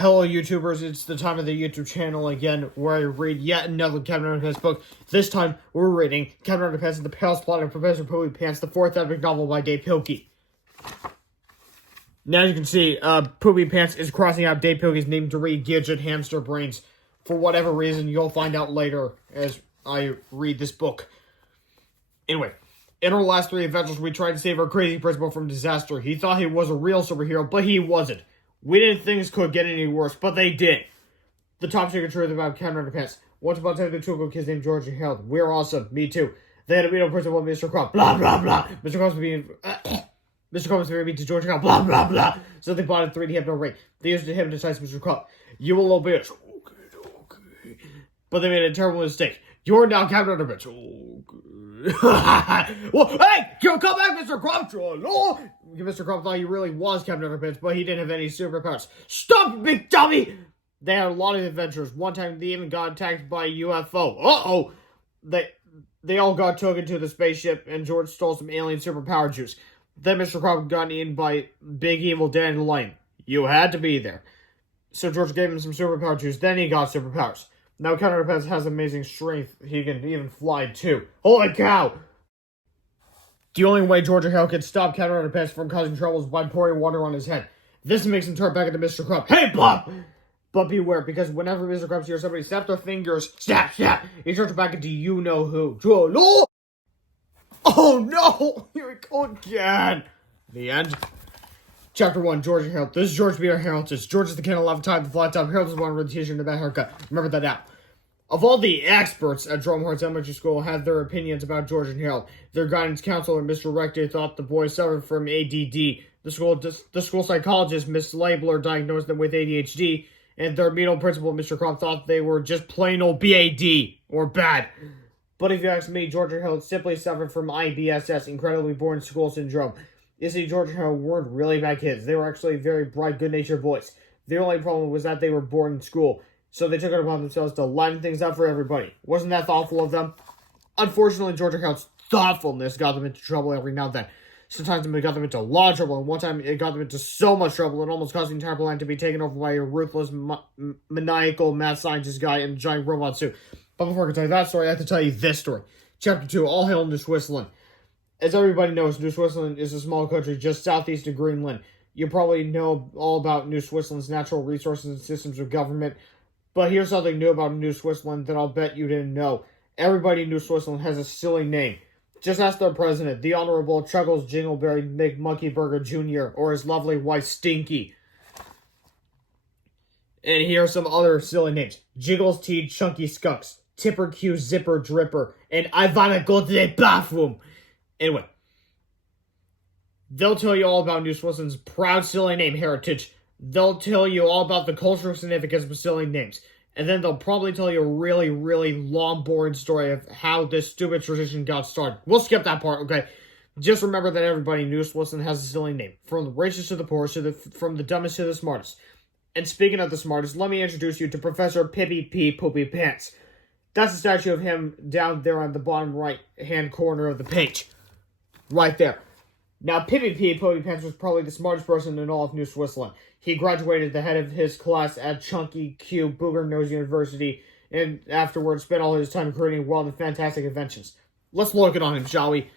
Hello YouTubers, it's the time of the YouTube channel again where I read yet another Captain Underpants book. This time we're reading Captain Underpants and the Perilous Plot of Professor Poopypants, the fourth epic novel by Dav Pilkey. Now you can see, Poopypants is crossing out Dav Pilkey's name to read Gidget Hamster Brains. For whatever reason, you'll find out later as I read this book. Anyway, in our last three adventures, we tried to save our crazy principal from disaster. He thought he was a real superhero, but he wasn't. We didn't think things could get any worse, but they did. The top secret truth about Captain Underpants. Once upon a time, the two little kids named George and Harold. We're awesome. Me too. They had a meeting principal, Mr. Krupp. Blah, blah, blah. Mr. Krupp was being... Mr. Krupp was very mean to George and Harold. Blah, blah, blah. So they bought a 3D hypno ring. They used it to hypnotize Mr. Krupp. You will obey us. Okay. But they made a terrible mistake. You're now Captain Underpants. Well, hey! Come back, Mr. Krupp! No! Mr. Krupp thought he really was Captain Underpants, but he didn't have any superpowers. Stop, big dummy! They had a lot of adventures. One time, they even got attacked by a UFO. Uh-oh! They all got taken to the spaceship, and George stole some alien superpower juice. Then Mr. Krupp got eaten by Big Evil Dandelion. You had to be there. So George gave him some superpower juice, then he got superpowers. Now Captain Underpants has amazing strength. He can even fly too. Holy cow! The only way George and Harold can stop Captain Underpants from causing trouble is by pouring water on his head. This makes him turn back into Mr. Krupp. Hey, Bob! But beware, because whenever Mr. Krupp hears somebody snap their fingers, snap, snap, he turns back into you-know-who. No! Oh no! Here we go again! The end. Chapter 1, George and Harold. This is George being our heraldess. George is the king of love time, the flat top. Harold is one with the t-shirt and the bad haircut. Remember that now. Of all the experts at Drumhearts Elementary School had their opinions about George and Harold. Their guidance counselor, Mr. Rector, thought the boys suffered from ADD. The school psychologist, Miss Labler, diagnosed them with ADHD. And their middle principal, Mr. Krupp, thought they were just plain old BAD, or bad. But if you ask me, George and Harold simply suffered from IBSS, Incredibly Boring School Syndrome. You see, George and Harold weren't really bad kids. They were actually very bright, good-natured boys. The only problem was that they were bored in school. So they took it upon themselves to lighten things up for everybody. Wasn't that thoughtful of them? Unfortunately, George and Harold's thoughtfulness got them into trouble every now and then. Sometimes it got them into a lot of trouble, and one time it got them into so much trouble it almost caused the entire planet to be taken over by a ruthless, maniacal mad scientist guy in a giant robot suit. But before I can tell you that story, I have to tell you this story. Chapter 2, All Hail New Swissland. As everybody knows, New Swissland is a small country just southeast of Greenland. You probably know all about New Swissland's natural resources and systems of government. But here's something new about New Swissland that I'll bet you didn't know. Everybody in New Swissland has a silly name. Just ask their president, the Honorable Chuckles Jingleberry McMonkeyburger Jr., or his lovely wife Stinky. And here are some other silly names. Jiggles T. Chunky Skunks, Tipper Q. Zipper Dripper, and I wanna go to the bathroom. Anyway, they'll tell you all about New Swissland's proud silly name heritage. They'll tell you all about the cultural significance of silly names. And then they'll probably tell you a really, really long, boring story of how this stupid tradition got started. We'll skip that part, okay? Just remember that everybody in New Swissland has a silly name. From the richest to the poorest, from the dumbest to the smartest. And speaking of the smartest, let me introduce you to Professor Pippy Poopypants. That's a statue of him down there on the bottom right-hand corner of the page. Right there. Now, Pippy Poopypants was probably the smartest person in all of New Swissland. He graduated the head of his class at Chunky Q Booger Nose University, and afterwards spent all his time creating wild and fantastic inventions. Let's look it on him, shall we?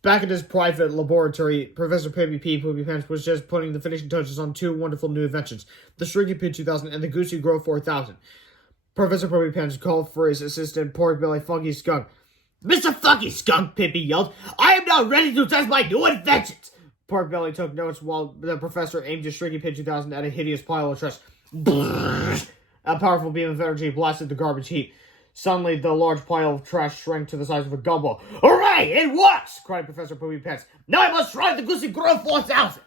Back in his private laboratory, Professor Pippy Poopypants was just putting the finishing touches on two wonderful new inventions, the Shrinking Pig 2000 and the Goosey Grow 4000. Professor Poopypants called for his assistant, Pork Belly Funky Skunk. Mr. Funky Skunk, Pippy yelled, I am now ready to test my new inventions! Pork Belly took notes while the professor aimed his Shrinking Pig 2000 at a hideous pile of trash. A powerful beam of energy blasted the garbage heap. Suddenly, the large pile of trash shrank to the size of a gumball. Hooray! It works! Cried Professor Poopypants. Now I must try the Goosey Grow 4000!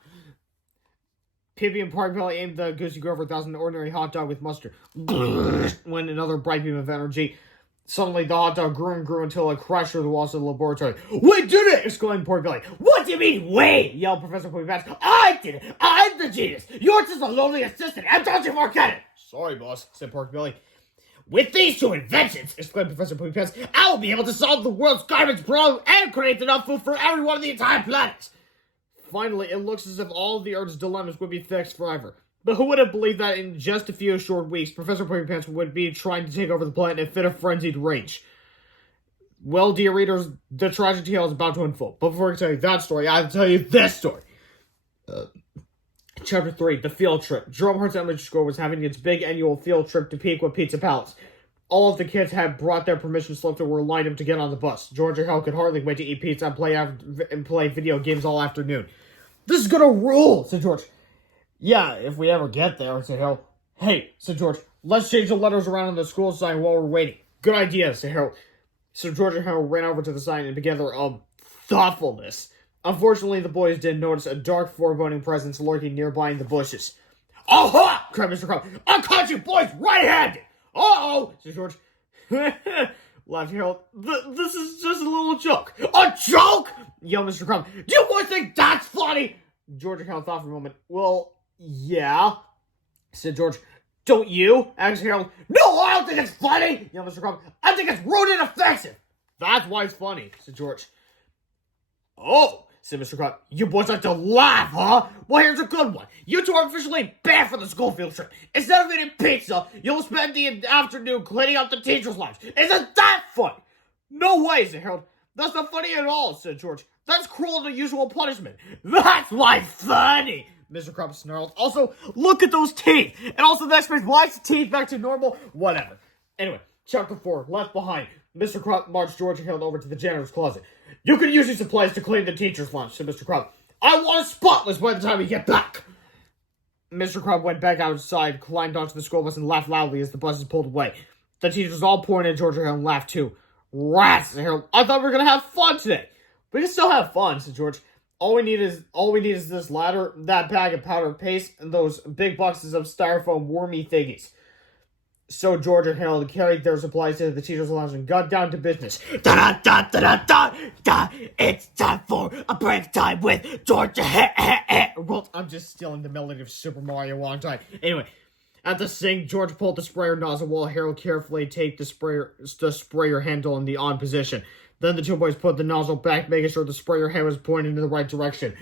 Pippy and Pork Belly aimed the Goosey Grow 4000 ordinary hot dog with mustard. When another bright beam of energy. Suddenly, the hot dog grew and grew until it crashed through the walls of the laboratory. We did it! Exclaimed Pork Belly. What do you mean, we? Yelled Professor Poopypants. I did it! I'm the genius! You're just a lonely assistant, and don't you forget it! Sorry, boss, said Pork Belly. With these two inventions, exclaimed Professor Poopypants, I will be able to solve the world's garbage problem and create enough food for everyone on the entire planet. Finally, it looks as if all of the Earth's dilemmas would be fixed forever. But who would have believed that in just a few short weeks, Professor Poopypants would be trying to take over the planet in a fit of frenzied rage? Well, dear readers, the tragic tale is about to unfold. But before I tell you that story, I have to tell you this story. Chapter 3, The Field Trip. Jerome Hart's elementary school was having its big annual field trip to Piqua Pizza Palace. All of the kids had brought their permission slips and were lined up to get on the bus. George and Hal could hardly wait to eat pizza and play video games all afternoon. This is gonna rule, said George. Yeah, if we ever get there, said Hal. Hey, said George, let's change the letters around on the school sign while we're waiting. Good idea, said Harold. So George and Hal ran over to the sign and began their, thoughtfulness. Unfortunately, the boys did notice a dark, foreboding presence lurking nearby in the bushes. Aha! Cried Mr. Krupp. I caught you boys right-handed! Uh-oh! Said George. Laughed Harold. This is just a little joke. A joke? Yelled Mr. Krupp. Do you boys think that's funny? George and Harold thought for a moment. Well, yeah, said George. Don't you? Asked Harold. No, I don't think it's funny! Yelled Mr. Krupp. I think it's rude and offensive! That's why it's funny, said George. Oh, said Mr. Krupp. You boys like to laugh, huh? Well, here's a good one. You two are officially banned from the school field trip. Instead of eating pizza, you'll spend the afternoon cleaning up the teachers' lounge. Isn't that funny? No way, said Harold. That's not funny at all, said George. That's cruel and unusual punishment. That's why it's funny, Mr. Krupp snarled. Also, look at those teeth. And also the next page, why is the teeth back to normal? Whatever. Anyway, chapter 4, Left Behind. Mr. Krupp marched George and Harold over to the janitor's closet. You can use these supplies to clean the teacher's lunch, said Mr. Krupp. I want it spotless by the time we get back. Mr. Krupp went back outside, climbed onto the school bus, and laughed loudly as the buses pulled away. The teachers all poured in George and Harold and laughed too. Rats, said Harold. I thought we were going to have fun today. We can still have fun, said George. All we need is this ladder, that bag of powder paste, and those big boxes of styrofoam wormy thingies. So George and Harold carried their supplies to the teacher's lounge and got down to business. Da-da-da-da-da-da! It's time for a break time with George. Well, I'm just stealing the melody of Super Mario one time. Anyway, at the sink, George pulled the sprayer nozzle while Harold carefully taped the sprayer handle in the on position. Then the two boys put the nozzle back, making sure the sprayer head was pointed in the right direction.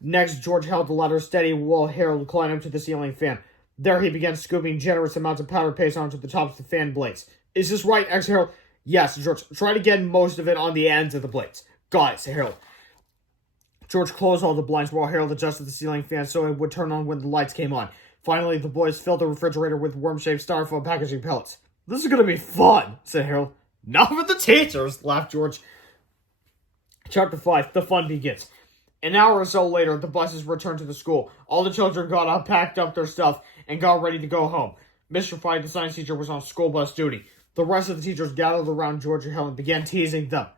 Next, George held the ladder steady while Harold climbed up to the ceiling fan. There he began scooping generous amounts of powder paste onto the tops of the fan blades. Is this right? Asked Harold. Yes, George. Try to get most of it on the ends of the blades. Got it, said Harold. George closed all the blinds while Harold adjusted the ceiling fan so it would turn on when the lights came on. Finally, the boys filled the refrigerator with worm-shaped styrofoam packaging pellets. This is going to be fun, said Harold. Not for the teachers, laughed George. Chapter 5, The Fun Begins. An hour or so later, the buses returned to the school. All the children got up, packed up their stuff, and got ready to go home. Mr. Fyde, the science teacher, was on school bus duty. The rest of the teachers gathered around George and Helen and began teasing them.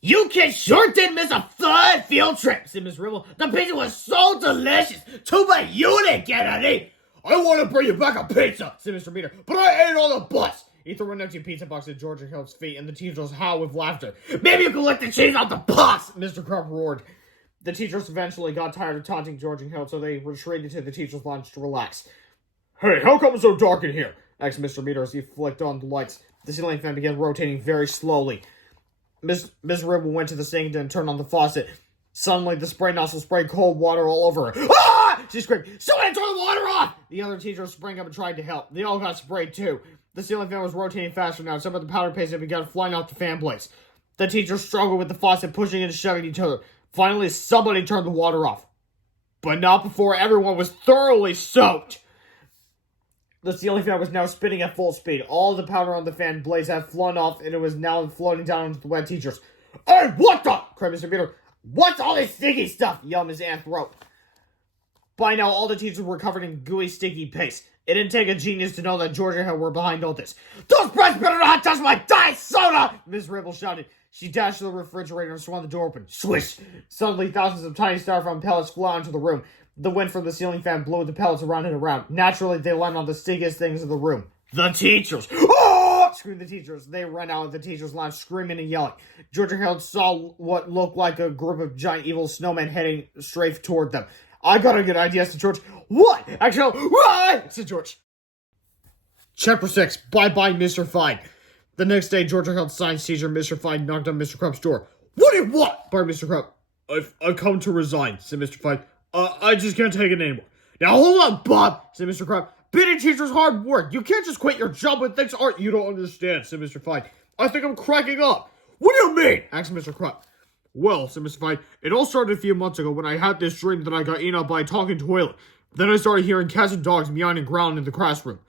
You kids sure did miss a fun field trip, said Miss Ribble. The pizza was so delicious. Too bad you didn't get any. I want to bring you back a pizza, said Mr. Meter, but I ate on the bus. He threw an empty pizza box at George and Helen's feet, and the teachers howled with laughter. Maybe you can lick the cheese off the bus, Mr. Krupp roared. The teachers eventually got tired of taunting George and Harold, so they retreated to the teacher's lounge to relax. Hey, how come it's so dark in here? Asked Mr. Meter as he flicked on the lights. The ceiling fan began rotating very slowly. Miss Ribble went to the sink and turned on the faucet. Suddenly, the spray nozzle sprayed cold water all over her. Ah! She screamed, somebody turn the water off! The other teachers sprang up and tried to help. They all got sprayed too. The ceiling fan was rotating faster now. Some of the powder paste had begun flying off the fan blades. The teachers struggled with the faucet, pushing and shoving each other. Finally, somebody turned the water off. But not before everyone was thoroughly soaked. The ceiling fan was now spinning at full speed. All the powder on the fan blades had flown off, and it was now floating down onto the wet teachers. Hey, what the? Cried Mr. Peter. What's all this sticky stuff? Yelled Miss Anthrop. By now, all the teachers were covered in gooey, sticky paste. It didn't take a genius to know that George and Helen were behind all this. Those brats better not touch my diet soda! Miss Ribble shouted. She dashed to the refrigerator and swung the door open. Swish! Suddenly, thousands of tiny styrofoam pellets flew out into the room. The wind from the ceiling fan blew the pellets around and around. Naturally, they landed on the stickiest things in the room. The teachers! Oh! Screamed the teachers. They ran out of the teachers' lounge, screaming and yelling. George and Harold saw what looked like a group of giant evil snowmen heading straight toward them. I got a good idea, said George. What? Actually, run! Said George. Chapter 6, Bye-Bye, Mr. Fyde. The next day, George and Harold's science teacher, Mr. Fyde, knocked on Mr. Krupp's door. What do you want? Barked Mr. Krupp. I've come to resign, said Mr. Fyde. I just can't take it anymore. Now hold on, Bob, said Mr. Krupp. Being a teacher's hard work. You can't just quit your job when things aren't. You don't understand, said Mr. Fyde. I think I'm cracking up. What do you mean? Asked Mr. Krupp. Well, said Mr. Fyde, it all started a few months ago when I had this dream that I got eaten up by a talking toilet. Then I started hearing cats and dogs meowing and growling in the classroom.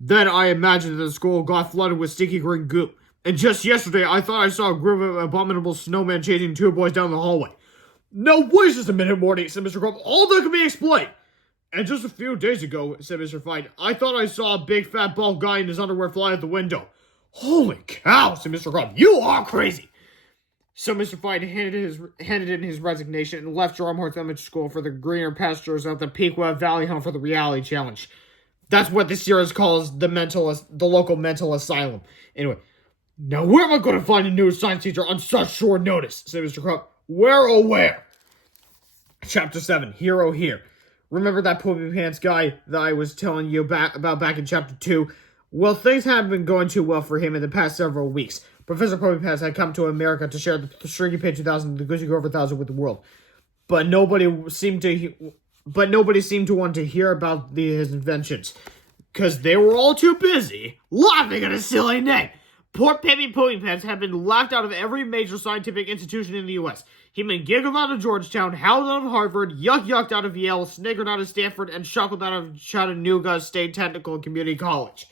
Then I imagined that the school got flooded with sticky green goo. And just yesterday, I thought I saw a group of abominable snowmen chasing two boys down the hallway. Now, wait just a minute, Morty, said Mr. Krupp. All that can be explained. And just a few days ago, said Mr. Fyde, I thought I saw a big fat bald guy in his underwear fly out the window. Holy cow, said Mr. Krupp. You are crazy. So Mr. Fyde handed in his resignation and left Drumhorse Elementary School for the greener pastures of the Piqua Valley home for the reality challenge. That's what this series calls the local mental asylum. Anyway, now where am I going to find a new science teacher on such short notice, said Mr. Krupp. Where oh where? Chapter 7, Hero Here. Remember that Poopy Pants guy that I was telling you about back in Chapter 2? Well, things haven't been going too well for him in the past several weeks. Professor Poopy Pants had come to America to share the Shrinky Pig 2000 and the Goosey Grover 1000 with the world. But nobody seemed to want to hear about his inventions. Because they were all too busy laughing at a silly name. Poor Pippy Poopypants had been laughed out of every major scientific institution in the U.S. He'd been giggled out of Georgetown, howled out of Harvard, yucked out of Yale, snickered out of Stanford, and chuckled out of Chattanooga State Technical and Community College.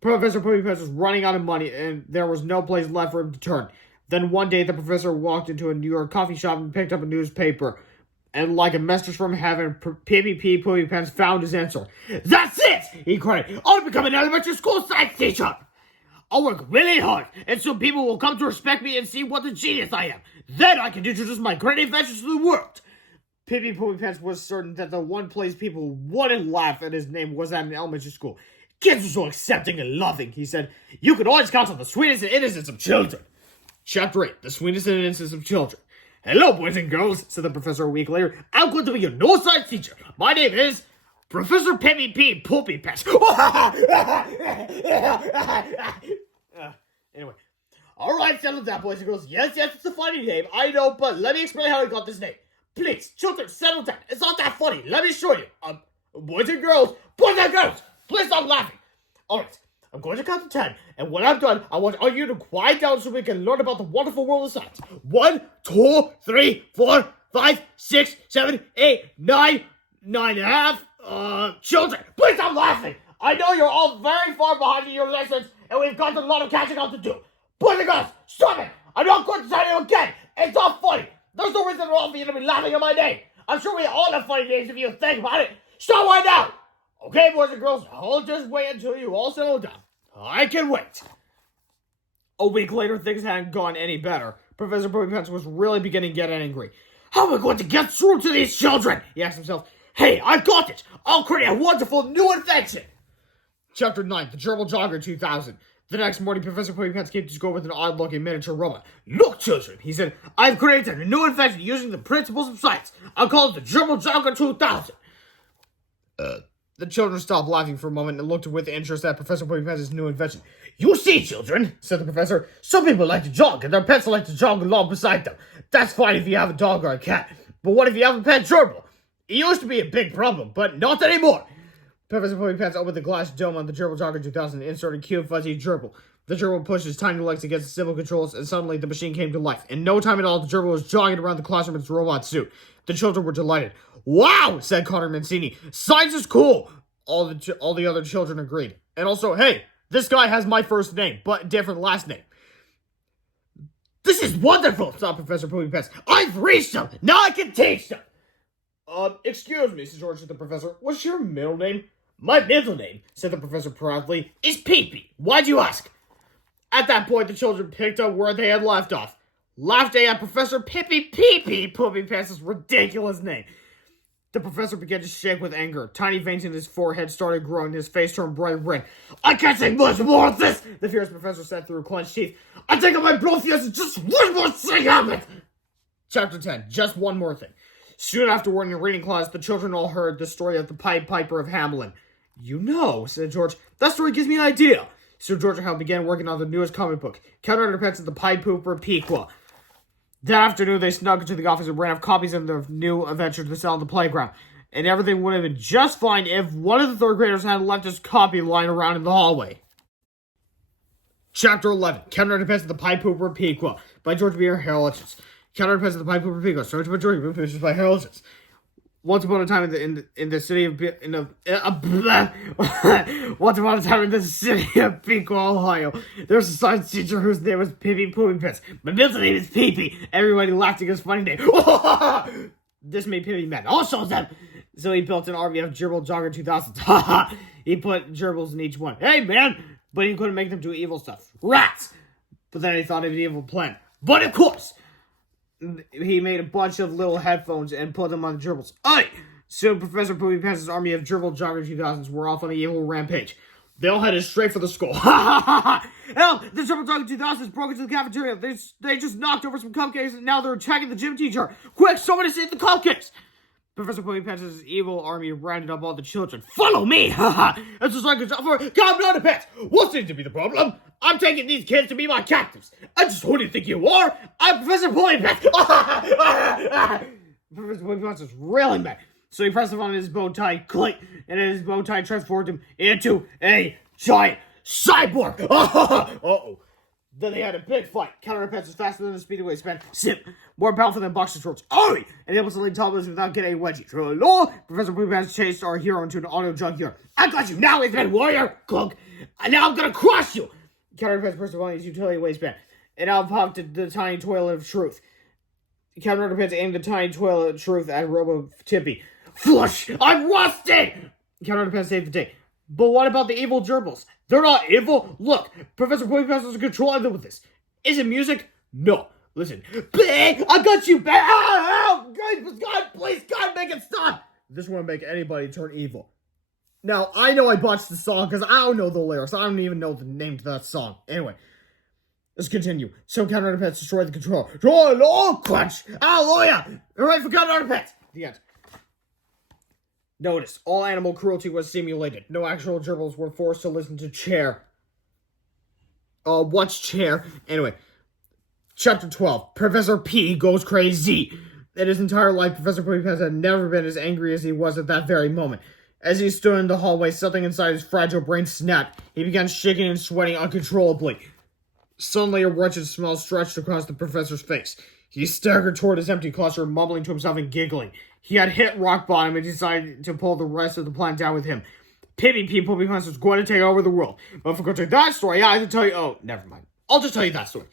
Professor Poopypants was running out of money, and there was no place left for him to turn. Then one day, the professor walked into a New York coffee shop and picked up a newspaper. And like a message from heaven, Pippy Poopypants found his answer. That's it! He cried. I'll become an elementary school science teacher! I'll work really hard, and so people will come to respect me and see what a genius I am. Then I can introduce my great inventions to the world. Pippy Poopypants was certain that the one place people wouldn't laugh at his name was at an elementary school. Kids are so accepting and loving, he said. You can always count on the sweetness and innocence of children. Chapter 8, The Sweetness and Innocence of Children. Hello, boys and girls, said the professor a week later. I'm going to be your new science teacher. My name is Professor Pippy Poopypants. Anyway. Alright, settle down, boys and girls. Yes, it's a funny name. I know, but let me explain how I got this name. Please, children, settle down. It's not that funny. Let me show you. Boys and girls, please stop laughing. Alright, I'm going to count to 10, and when I'm done, I want all you to quiet down so we can learn about the wonderful world of science. 1, 2, 3, 4, 5, 6, 7, 8, 9, 9.5. Children, please stop laughing. I know you're all very far behind in your lessons, and we've got a lot of catching up to do. Boys and girls, stop it. I'm not going to tell you again. It's not funny. There's no reason at all for you to be laughing at my name. I'm sure we all have funny names if you think about it. Stop right now. Okay, boys and girls, I'll just wait until you all settle down. I can wait. A week later, things hadn't gone any better. Professor Poopypants was really beginning to get angry. How am I going to get through to these children? He asked himself. Hey, I've got it. I'll create a wonderful new invention. Chapter 9, The Gerbil Jogger 2000. The next morning, Professor Poopypants came to school with an odd-looking miniature robot. Look, children, he said, I've created a new invention using the principles of science. I'll call it the Gerbil Jogger 2000. The children stopped laughing for a moment and looked with interest at Professor Poopypants' new invention. You see, children, said the professor, some people like to jog, and their pets like to jog along beside them. That's fine if you have a dog or a cat. But what if you have a pet gerbil? It used to be a big problem, but not anymore. Professor Poopypants opened the glass dome on the Gerbil Jogger 2000 and inserted cute, fuzzy gerbil. The gerbil pushed his tiny legs against the simple controls, and suddenly the machine came to life. In no time at all, the gerbil was jogging around the classroom in its robot suit. The children were delighted. Wow, said Connor Mancini. Science is cool. All the other children agreed. And also, hey, this guy has my first name, but different last name. This is wonderful, thought Professor Poopypants. I've reached them. Now I can teach them. Excuse me, said George to the professor. What's your middle name? My middle name, said the professor proudly, is Peepy. Why'd you ask? At that point, the children picked up where they had left off, laughing at Professor Pippy Poopypants' ridiculous name. The professor began to shake with anger. Tiny veins in his forehead started growing. His face turned bright red. I can't take much more of this, the fierce professor said through clenched teeth. I take out my blow fuse and just one more thing happens. Chapter 10, Just One More Thing. Soon afterward, in a reading class, the children all heard the story of the Pied Piper of Hamelin. You know, said George, that story gives me an idea. So George and Hal began working on the newest comic book, Counter Underpants and the Pied Pooper Piqua. That afternoon, they snuck into the office and ran off copies of their new adventure to sell on the playground. and everything would have been just fine if one of the third graders had left his copy lying around in the hallway. Chapter 11, Captain Underpants and the Pie Pooper Piqua by George B. Perilous. Captain Underpants and the Pie Pooper Piqua, story to majority of pictures by Perilous. Once upon a time in the city of once upon a time in the city of Piqua, Ohio, there was a science teacher whose name was Pippy Poopypants. My middle name is Pippy. Everybody laughed at his funny name. This made Pippy mad. Also them. So he built an army of Gerbil Jogger 2000s. He put gerbils in each one. Hey man! But he couldn't make them do evil stuff. Rats! But then he thought of an evil plan. But of course! He made a bunch of little headphones and put them on the gerbils. Aye! Soon Professor Poopypants' army of Gerbil Jogger 2000s were off on an evil rampage. They all headed straight for the school. Hell, the Gerbil Jogger 2000s broke into the cafeteria. They just knocked over some cupcakes and now they're attacking the gym teacher. Quick, somebody save the cupcakes! Professor Poopypants' evil army rounded up all the children. Follow me! It's just like a job for Captain Underpants. What seems to be the problem? I'm taking these kids to be my captives. Who do you think you are? I'm Professor Poopypants. Professor Poopypants was really mad. So he pressed him on his bow tie, click, and his bow tie transformed him into a giant cyborg. Uh-oh. Then they had a big fight. Captain Underpants was faster than the speedway span. Sip. More powerful than boxer shorts. Oi! And able to lead toddlers without getting a wedgie. Hello? Professor Poopypants chased our hero into an auto junkyard. I got you now, Ace-Man Warrior! Clunk. And now I'm gonna crush you! Captain Underpants pressed upon his utility waistband. And out popped the tiny toilet of truth. Captain Underpants aimed the tiny toilet of truth at Robo Tippy. Flush! I'm rusted! Captain Underpants saved the day. But what about the evil gerbils? They're not evil. Look, Professor Poopypants has control of them with this. Is it music? No. Listen. Bang! I got you back! Ow! God, please, God, make it stop! This won't make anybody turn evil. Now, I know I botched the song because I don't know the lyrics. I don't even know the name to that song. Anyway, let's continue. So Captain Underpants destroyed the control. Crunch! Hallelujah! Hooray for Captain Underpants! The end. Notice, all animal cruelty was simulated. No actual gerbils were forced to listen to Chair. What's Chair? Anyway, Chapter 12. Professor P goes crazy. In his entire life, Professor Poopypants had never been as angry as he was at that very moment. As he stood in the hallway, something inside his fragile brain snapped. He began shaking and sweating uncontrollably. Suddenly, a wretched smile stretched across the professor's face. He staggered toward his empty cluster, mumbling to himself and giggling. He had hit rock bottom and decided to pull the rest of the plan down with him. Pippy Poopypants was going to take over the world. But for that story, I have to tell you... Oh, never mind. I'll just tell you that story.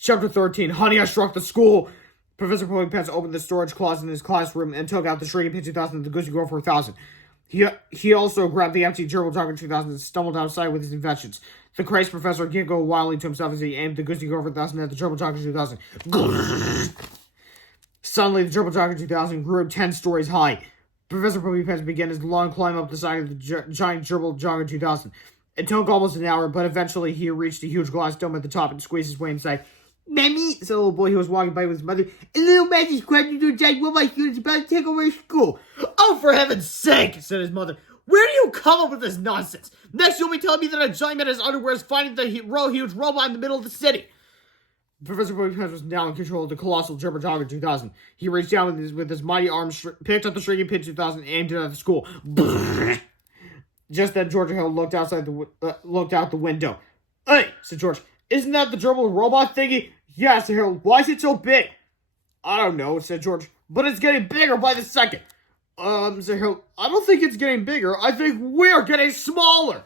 Chapter 13, Honey, I Shrunk the School. Professor Poopypants opened the storage closet in his classroom and took out the Shrinking Pin 2000 and the Goosey Girl 4000. He also grabbed the empty Gerbil Jogger 2000 and stumbled outside with his inventions. The crazed professor giggled wildly to himself as he aimed the Goosey Girl 4000 at the Gerbil Jogger 2000. Suddenly, the Gerbil Jogger 2000 grew 10 stories high. Professor Poopypants began his long climb up the side of the giant Gerbil Jogger 2000. It took almost an hour, but eventually he reached a huge glass dome at the top and squeezed his way inside. Mammy, said a little boy who was walking by with his mother, a little man just grabbed into a giant robot students about to take over school. Oh, for heaven's sake, said his mother. Where do you come up with this nonsense? Next, you'll be telling me that a giant man in his underwear is finding the huge robot in the middle of the city. Professor Poopypants was now in control of the colossal Gerbil Jogger 2000. He reached down with his mighty arms, picked up the Shrinking Pin 2000, and aimed it at the school. Just then, Georgia Hill looked out the window. Hey, said George, isn't that the Gerbil robot thingy? Yeah, said Harold. Why is it so big? I don't know, said George, but it's getting bigger by the second. Said Harold, I don't think it's getting bigger. I think we're getting smaller.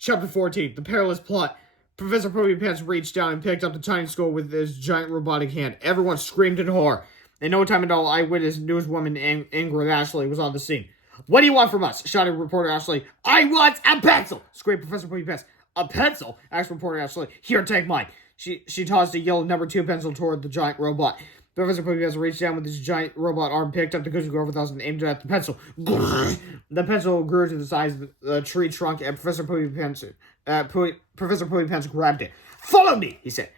Chapter 14, The Perilous Plot. Professor Poopypants reached down and picked up the tiny skull with his giant robotic hand. Everyone screamed in horror. In no time at all, eyewitness newswoman Ingrid Ashley was on the scene. What do you want from us? Shouted reporter Ashley. I want a pencil! Screamed Professor Poopypants. A pencil? Asked reporter Ashley. Here, take mine. She tossed a yellow number 2 pencil toward the giant robot. Professor Poopypants reached down with his giant robot arm, picked up the Goosey Girl 4000 and aimed it at the pencil. The pencil grew to the size of a tree trunk, and Professor Poopypants grabbed it. Follow me, he said.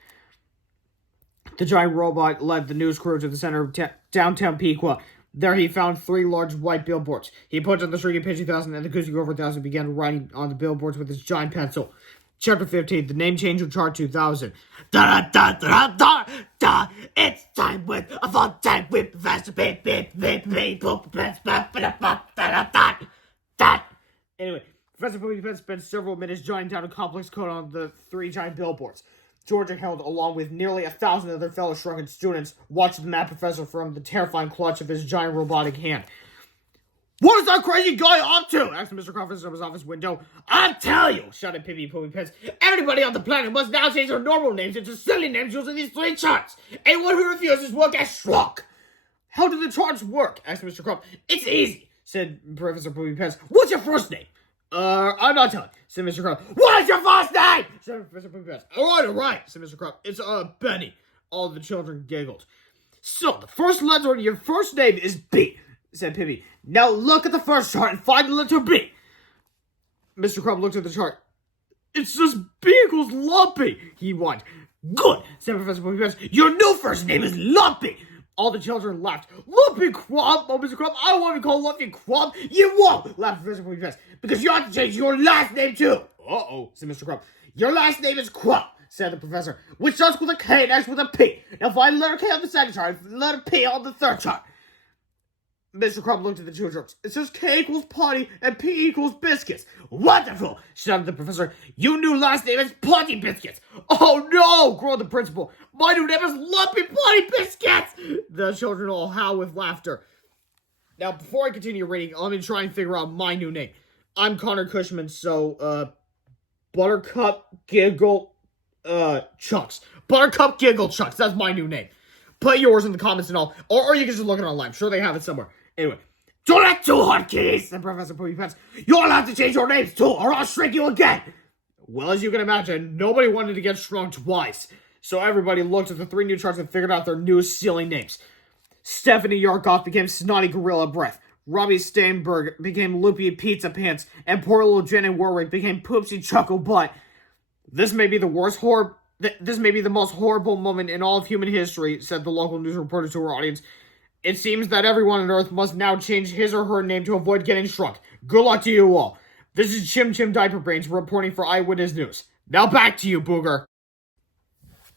The giant robot led the news crew to the center of downtown Piqua. There he found 3 large white billboards. He put on the Shrinking Pin 2000 and the Goosey Girl 4000 began writing on the billboards with his giant pencil. Chapter 15, The Name Change of Chart 2000. Da da da da da da. It's time with a fun time with Professor Pippy Poopypants. Anyway, Professor Poopypants spent several minutes jotting down a complex code on the 3 giant billboards. George held, along with nearly 1,000 other fellow shrunken students, watched the mad professor from the terrifying clutch of his giant robotic hand. "What is that crazy guy up to?" asked Mr. Crawford from his office window. "I'll tell you," shouted Pippy Poopypants. "Everybody on the planet must now change their normal names into silly names using these 3 charts. Anyone who refuses will get shrunk." "How do the charts work?" asked Mr. Krupp. "It's easy," said Professor Poopypants. "What's your first name?" I'm not telling," said Mr. Krupp. "What is your first name?" said Professor Poopypants. All right, said Mr. Krupp. "It's, Benny." All the children giggled. "So, the first letter in your first name is B," said Pippy. "Now look at the first chart and find the letter B." Mr. Krupp looked at the chart. "It says B equals Lumpy," he whined. "Good," said Professor Poopypants. "Your new first name is Lumpy." All the children laughed. "Lumpy Crump?" "Oh, Mr. Crump, I don't want to be called Lumpy Crump." "You won't," laughed Professor Poopypants, "because you have to change your last name too." "Uh-oh," said Mr. Crump. "Your last name is Krupp," said the professor, "which starts with a K and ends with a P. Now find letter K on the second chart and letter P on the third chart." Mr. Crump looked at the 2 charts. "It says K equals potty and P equals biscuits." "Wonderful," shouted the professor. "Your new last name is Potty Biscuits." "Oh no," groaned the principal. "My new name is Lumpy Potty Biscuits." The children all howled with laughter. Now, before I continue reading, let me try and figure out my new name. I'm Connor Cushman, so, Buttercup Giggle, Chucks. Buttercup Giggle Chucks, that's my new name. Put yours in the comments and all, or you can just look it online. I'm sure they have it somewhere. Anyway, "Don't act too hard, kiddies," said Professor Poopypants. "You'll have to change your names too, or I'll shrink you again." Well, as you can imagine, nobody wanted to get shrunk twice. So everybody looked at the 3 new charts and figured out their new silly names. Stephanie Yarkoff became Snotty Gorilla Breath. Robbie Steinberg became Loopy Pizza Pants. And poor little Jenny Warwick became Poopsie Chuckle Butt. This may be the most horrible moment in all of human history," said the local news reporter to her audience. "It seems that everyone on Earth must now change his or her name to avoid getting shrunk. Good luck to you all. This is Chim Chim Diaper Brains reporting for Eyewitness News. Now back to you, Booger."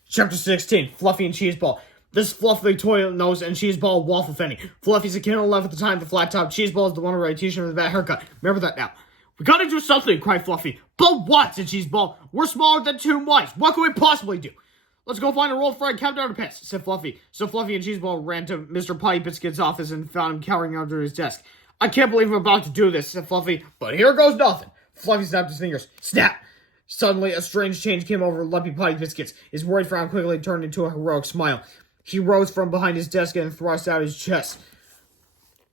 Chapter 16, Fluffy and Cheeseball. This Fluffy toilet nose and Cheeseball waffle fanny. Fluffy's a kid on 11 at the time, the flat top. Cheeseball is the one who wrote a t-shirt with a bad haircut. Remember that now. "We gotta do something," cried Fluffy. "But what?" said Cheeseball. "We're smaller than 2 mice. What can we possibly do?" "Let's go find our old friend Captain Underpants," said Fluffy. So Fluffy and Cheeseball ran to Mr. Potty Biscuit's office and found him cowering under his desk. "I can't believe I'm about to do this," said Fluffy. "But here goes nothing." Fluffy snapped his fingers. Snap! Suddenly, a strange change came over Lumpy Potty Biscuits. His worried frown quickly turned into a heroic smile. He rose from behind his desk and thrust out his chest.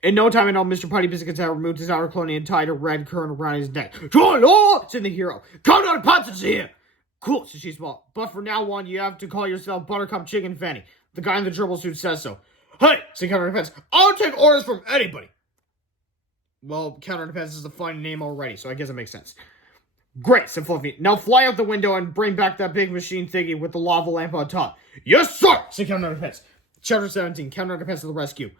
In no time at all, Mr. Potty Biscuits had removed his outer clothing and tied a red curtain around his neck. "Join all!" said the hero. "Captain Underpants is here!" "Cool," said Cheeseball. "But for now on, you have to call yourself Buttercup Chicken Fanny. The guy in the Gerbil suit says so." "Hey," said Captain Underpants, "I don't take orders from anybody." Well, Captain Underpants is a fine name already, so I guess it makes sense. "Great," said Fluffy. "Now fly out the window and bring back that big machine thingy with the lava lamp on top." "Yes, sir," said Captain Underpants. Chapter 17, Captain Underpants to the rescue.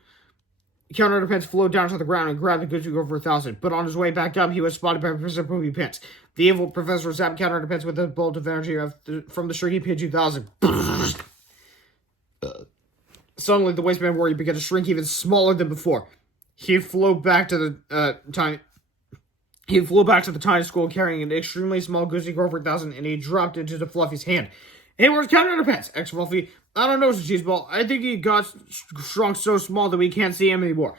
Captain Underpants flew down to the ground and grabbed the goods to go for 1,000. But on his way back up, he was spotted by Professor Poopypants. The evil professor zapped Captain Underpants with a bolt of energy from the Shrinky P 2000. Suddenly, the wasteman warrior began to shrink even smaller than before. He flew back to the tiny school carrying an extremely small Goosey Grover 1000, and he dropped into the Fluffy's hand. "Hey, where's Captain Underpants?" asked Fluffy. "I don't know," said Cheeseball. "I think he got shrunk so small that we can't see him anymore."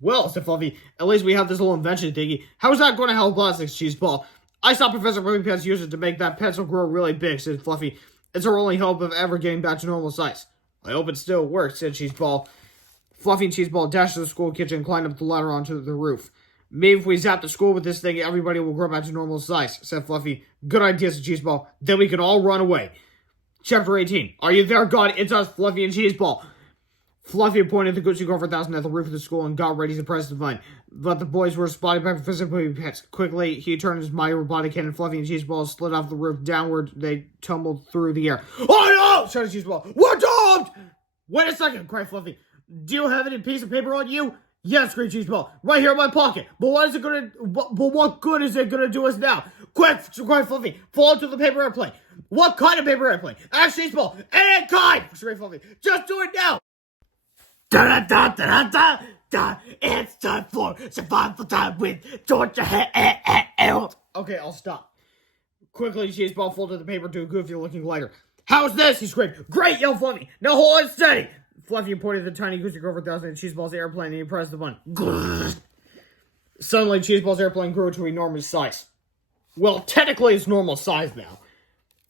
"Well," said Fluffy, "at least we have this little invention thingy. How's that going to help us?" asked Cheeseball. "I saw Professor Poopypants use it to make that pencil grow really big," said Fluffy. "It's our only hope of ever getting back to normal size." "I hope it still works," said Cheeseball. Fluffy and Cheeseball dashed to the school kitchen and climbed up the ladder onto the roof. "Maybe if we zap the school with this thing, everybody will grow back to normal size," said Fluffy. "Good idea," said Cheeseball. "Then we can all run away." Chapter 18. Are you there, God? It's us, Fluffy and Cheeseball. Fluffy pointed the Goosey Girl for 1,000 at the roof of the school and got ready to press the button. But the boys were spotted by Professor Poopypants. Quickly, he turned his mighty robotic hand and Fluffy and Cheeseball slid off the roof. Downward, they tumbled through the air. "Oh no!" shouted Cheeseball. "We're doomed!" "Wait a second," cried Fluffy. "Do you have any piece of paper on you?" "Yes," screamed Cheeseball. "Right here in my pocket. But what good is it gonna do us now?" Quick, Fluffy, fall into the paper airplane. What kind of paper airplane? Ask Cheeseball. Any kind. Scream Fluffy. Just do it now. Da-da-da-da-da-da. It's time for survival time with Georgia. Okay, I'll stop. Quickly, Cheeseball folded the paper to a goofy-looking glider. How's this? He screamed. Great, yelled Fluffy. Now hold it steady. Fluffy pointed at the tiny Goosey Grover 1000 in Cheeseball's airplane and he pressed the button. Suddenly, Cheeseball's airplane grew to enormous size. Well, technically, it's normal size now.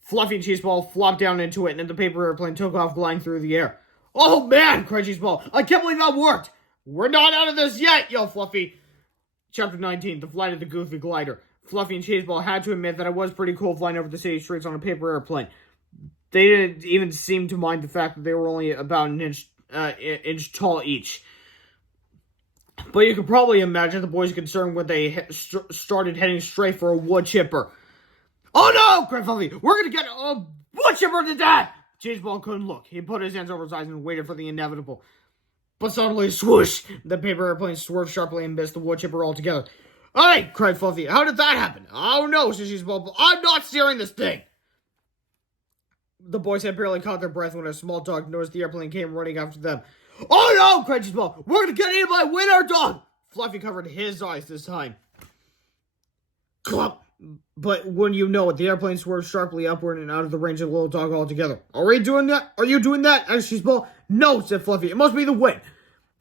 Fluffy and Cheeseball flopped down into it and the paper airplane took off gliding through the air. Oh man, cried Cheeseball. I can't believe that worked. We're not out of this yet, yelled Fluffy. Chapter 19, the flight of the Goofy Glider. Fluffy and Cheeseball had to admit that it was pretty cool flying over the city streets on a paper airplane. They didn't even seem to mind the fact that they were only about an inch tall each. But you could probably imagine the boys' concern when they started heading straight for a wood chipper. Oh no, cried Fluffy. We're gonna get a wood chipper to die. Cheeseball couldn't look. He put his hands over his eyes and waited for the inevitable. But suddenly, swoosh! The paper airplane swerved sharply and missed the wood chipper altogether. Hey! Cried Fluffy. How did that happen? Oh no, said Cheeseball. I'm not steering this thing! The boys had barely caught their breath when a small dog noticed the airplane came running after them. Oh no! Cried Cheeseball. We're gonna get eaten by a winter dog! Fluffy covered his eyes this time. Clump! But wouldn't you know it, the airplane swerved sharply upward and out of the range of the little dog altogether. Are you doing that? Asked Cheeseball. No, said Fluffy. It must be the wind.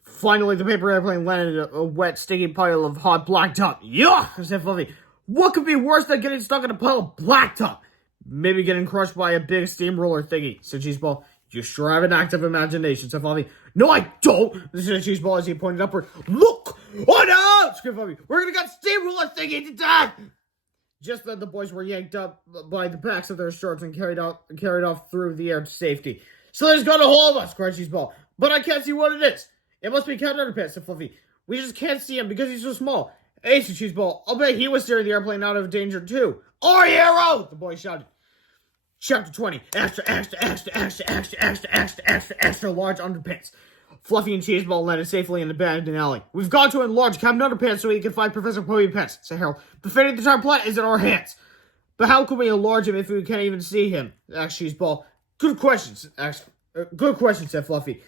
Finally, the paper airplane landed in a wet, sticky pile of hot blacktop. Yuck, said Fluffy. What could be worse than getting stuck in a pile of blacktop? Maybe getting crushed by a big steamroller thingy, said Cheeseball. You sure have an active imagination, said Fluffy. No, I don't, said Cheeseball as he pointed upward. Look! Oh no! Screamed Fluffy. We're gonna get steamroller thingy to die! Just then, the boys were yanked up by the backs of their shorts and carried off through the air to safety. So there's got a hold of us, cried Cheeseball. But I can't see what it is. It must be Captain Underpants, said Fluffy. We just can't see him because he's so small. Hey, said Cheeseball. I'll bet he was steering the airplane out of danger too. Our hero! The boy shouted. Chapter 20. Extra, extra, extra, extra, extra, extra, extra, extra, extra large underpants. Fluffy and Cheeseball landed safely in the abandoned alley. We've got to enlarge Captain Underpants so he can find Professor Poopypants, said Harold. The fate of the entire planet is in our hands. But how can we enlarge him if we can't even see him? Asked Cheeseball. Good question, said Fluffy.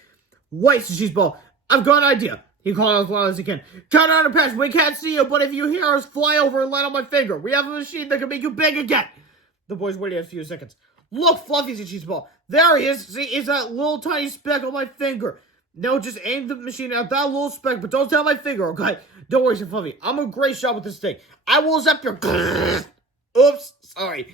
Wait, said Cheeseball. I've got an idea. He called out as loud as he can. Captain Underpants, we can't see you, but if you hear us, fly over and land on my finger. We have a machine that can make you big again. The boys waited a few seconds. Look, Fluffy, said Cheeseball. There he is. See, is that little tiny speck on my finger. No, just aim the machine at that little speck, but don't tell my finger, okay? Don't worry, said Fluffy. I'm a great shot with this thing. I will zap your... Oops, sorry.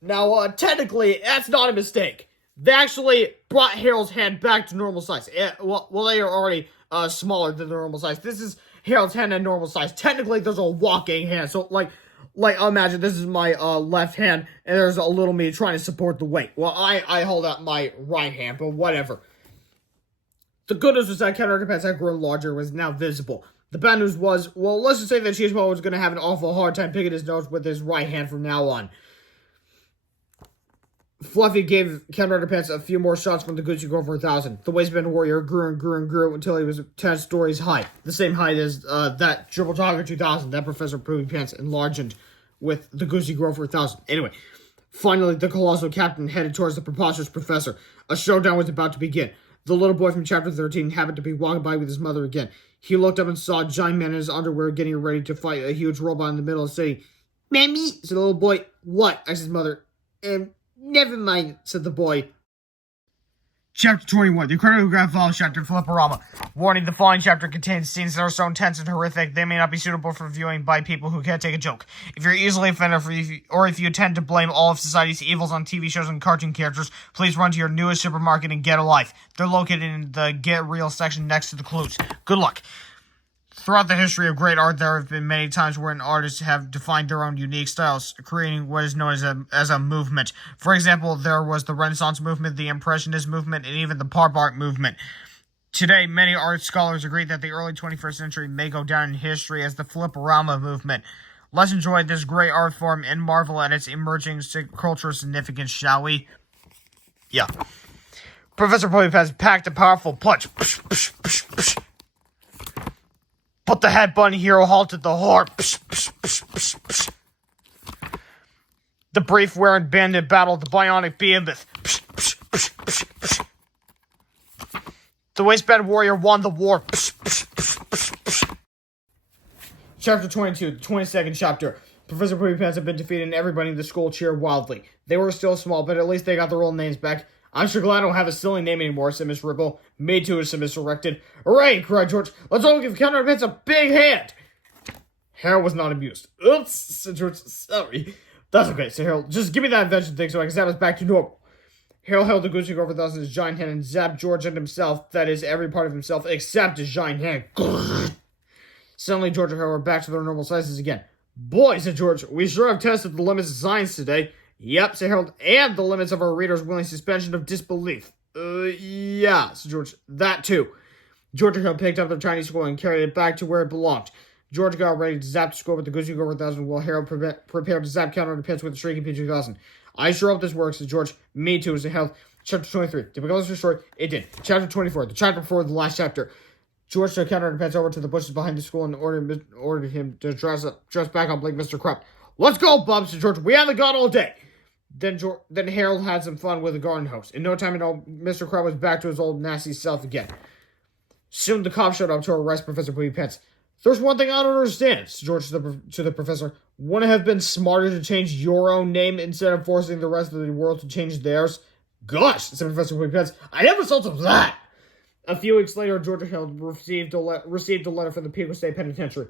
Now, technically, that's not a mistake. They actually brought Harold's hand back to normal size. Well, they are already smaller than the normal size. This is Harold's hand at normal size. Technically, there's a walking hand. So, like imagine this is my left hand, and there's a little me trying to support the weight. Well, I hold out my right hand, but whatever. The good news was that Captain Underpants had grown larger and was now visible. The bad news was, well, let's just say that Cheeseball was going to have an awful hard time picking his nose with his right hand from now on. Fluffy gave Captain Underpants a few more shots from the Gucci Girl for 1,000. The waistband warrior grew and grew and grew until he was 10 stories high. The same height as that Gerbil Jogger 2000 that Professor Poopypants enlarged with the Gucci Girl for 1,000. Anyway, finally, the colossal captain headed towards the preposterous professor. A showdown was about to begin. The little boy from Chapter 13 happened to be walking by with his mother again. He looked up and saw a giant man in his underwear getting ready to fight a huge robot in the middle of the city. Mammy, said the little boy. What? Asked his mother. Never mind, said the boy. Chapter 21, the incredible grand final chapter, Flip-O-Rama. Warning, the following chapter contains scenes that are so intense and horrific, they may not be suitable for viewing by people who can't take a joke. If you're easily offended, or if you tend to blame all of society's evils on TV shows and cartoon characters, please run to your newest supermarket and get a life. They're located in the Get Real section next to the clues. Good luck. Throughout the history of great art, there have been many times when artists have defined their own unique styles, creating what is known as a movement. For example, there was the Renaissance movement, the Impressionist movement, and even the pop art movement. Today, many art scholars agree that the early 21st century may go down in history as the Flip-O-Rama movement. Let's enjoy this great art form and marvel at its emerging cultural significance, shall we? Yeah. Professor Poopypants packed a powerful punch. Psh, psh, psh, psh. But the head bunny hero halted the heart. Psh, psh, psh, psh, psh. The brief wearing bandit battle the bionic behemoth. The waistband warrior won the war. Chapter 22, the 22nd chapter. Professor Poopypants had been defeated and everybody in the school cheered wildly. They were still small, but at least they got their old names back. I'm sure glad I don't have a silly name anymore, said Miss Ripple. Me too, said Mr. Rected. Hooray, cried George. Let's all give Counter Underpants a big hand. Harold was not amused. Oops, said George. Sorry. That's okay, said Harold. Just give me that invention thing so I can zap us back to normal. Harold held the Goosey over in his giant hand and zapped George and himself, that is, every part of himself except his giant hand. Suddenly, George and Harold were back to their normal sizes again. Boy, said George, we sure have tested the limits of science today. Yep, said Harold, and the limits of our readers' willing suspension of disbelief. Yeah, said George, that too. George and Harold picked up their tiny school and carried it back to where it belonged. George got ready to zap the score with the Goosey over 1000 while Harold prepared to zap Counter Underpants with the Shrieking P2000. I sure hope this works, said George. Me too, said Harold. Chapter 23. To become this short, it did. Chapter 24. The chapter before the last chapter. George took Counter Underpants over to the bushes behind the school and ordered him to dress back up like Mr. Krupp. Let's go, Bub, said George. We haven't gone all day. Then Harold had some fun with the garden hose. In no time at all, Mr. Krupp was back to his old nasty self again. Soon the cop showed up to arrest Professor Poopypants. There's one thing I don't understand, said George to the professor. Wouldn't it have been smarter to change your own name instead of forcing the rest of the world to change theirs? Gosh, said Professor Poopypants, I never thought of that. A few weeks later, Georgia Hill received a letter from the Piqua State Penitentiary.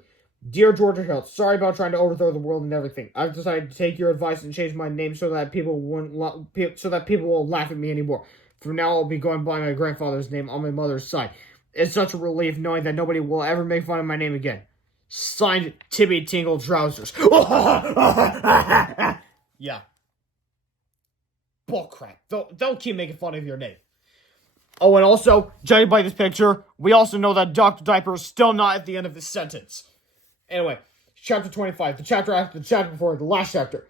Dear Georgia Hill, sorry about trying to overthrow the world and everything. I've decided to take your advice and change my name so that people won't laugh at me anymore. From now, I'll be going by my grandfather's name on my mother's side. It's such a relief knowing that nobody will ever make fun of my name again. Signed, Tibby Tingle Trousers. Yeah. Bullcrap. They'll keep making fun of your name. Oh, and also, judging by this picture, we also know that Dr. Diaper is still not at the end of this sentence. Anyway, chapter 25, the chapter after the chapter before the last chapter.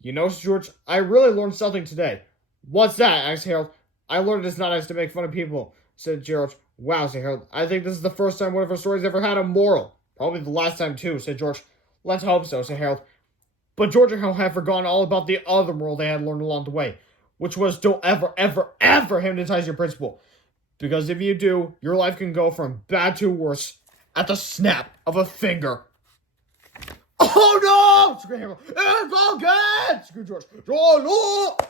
You know, George, I really learned something today. What's that? Asked Harold. I learned it's not nice to make fun of people, said George. Wow, said Harold. I think this is the first time one of our stories ever had a moral. Probably the last time, too, said George. Let's hope so, said Harold. But George and Harold had forgotten all about the other moral they had learned along the way, which was don't ever, ever, ever hypnotize your principal. Because if you do, your life can go from bad to worse at the snap of a finger. Oh no! Screamed Harold. It's all good! Screamed George. Oh no!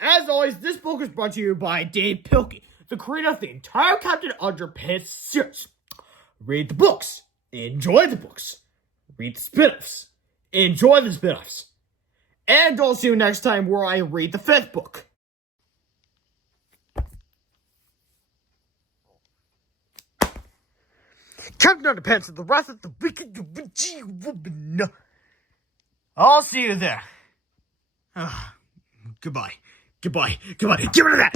As always, this book is brought to you by Dav Pilkey, the creator of the entire Captain Underpants series. Read the books. Enjoy the books. Read the spin-offs. Enjoy the spin-offs. And I'll see you next time where I read the 5th book. Captain Underpants and the Wrath of the Wicked Witchy Woman. I'll see you there. Goodbye. Goodbye. Goodbye. Get rid of that!